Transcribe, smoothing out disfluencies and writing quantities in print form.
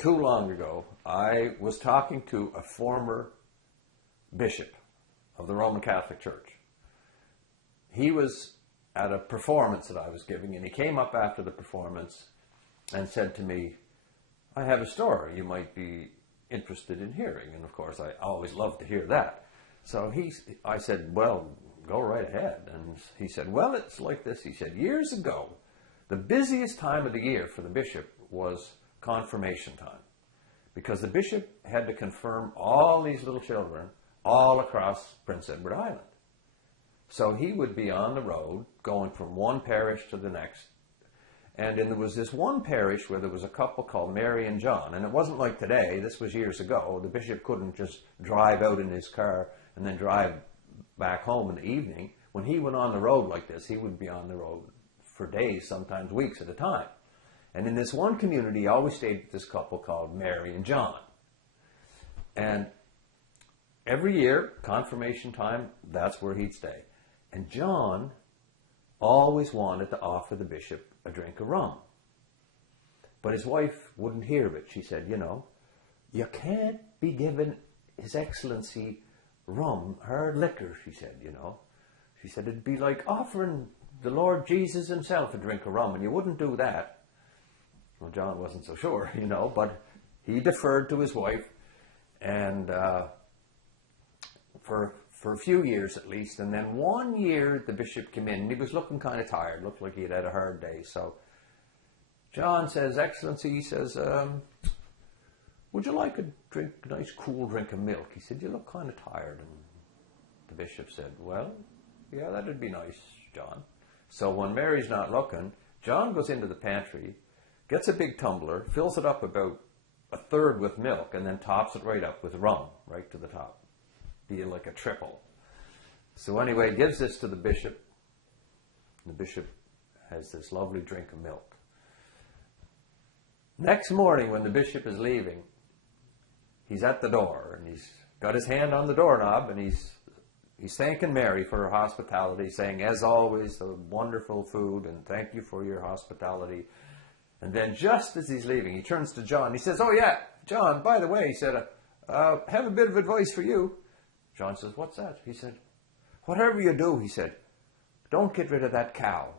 too long ago, I was talking to a former bishop of the Roman Catholic Church. He was at a performance that I was giving, and he came up after the performance and said to me, "I have a story you might be interested in hearing." And of course, I always love to hear that. So I said, "Well, go right ahead." And he said, "Well, it's like this." He said, "Years ago, the busiest time of the year for the bishop was confirmation time, because the bishop had to confirm all these little children all across Prince Edward Island. So he would be on the road going from one parish to the next. And then there was this one parish where there was a couple called Mary and John. And it wasn't like today. This was years ago. The bishop couldn't just drive out in his car and then drive back home in the evening. When he went on the road like this, he would be on the road for days, sometimes weeks at a time. And in this one community, he always stayed with this couple called Mary and John. And every year, confirmation time, that's where he'd stay. And John always wanted to offer the bishop a drink of rum. But his wife wouldn't hear of it. She said, "You can't be giving His Excellency rum, hard liquor," she said, She said, "It'd be like offering the Lord Jesus himself a drink of rum, and you wouldn't do that." Well, John wasn't so sure, but he deferred to his wife, and for a few years at least. And then one year the bishop came in, and he was looking kind of tired, looked like he had a hard day. So John says, "Excellency," he says, "would you like a nice cool drink of milk?" He said, "You look kind of tired." And the bishop said, "Well, yeah, that'd be nice, John." So when Mary's not looking, John goes into the pantry, gets a big tumbler, fills it up about a third with milk, and then tops it right up with rum, right to the top. Be like a triple. So anyway, gives this to the bishop. The bishop has this lovely drink of milk. Next morning, when the bishop is leaving, he's at the door, and he's got his hand on the doorknob, and he's thanking Mary for her hospitality, saying, "As always, the wonderful food, and thank you for your hospitality." And then just as he's leaving, he turns to John. He says, "Oh yeah, John, by the way," he said, "have a bit of advice for you." John says, "What's that?" He said, "Whatever you do," he said, "don't get rid of that cow."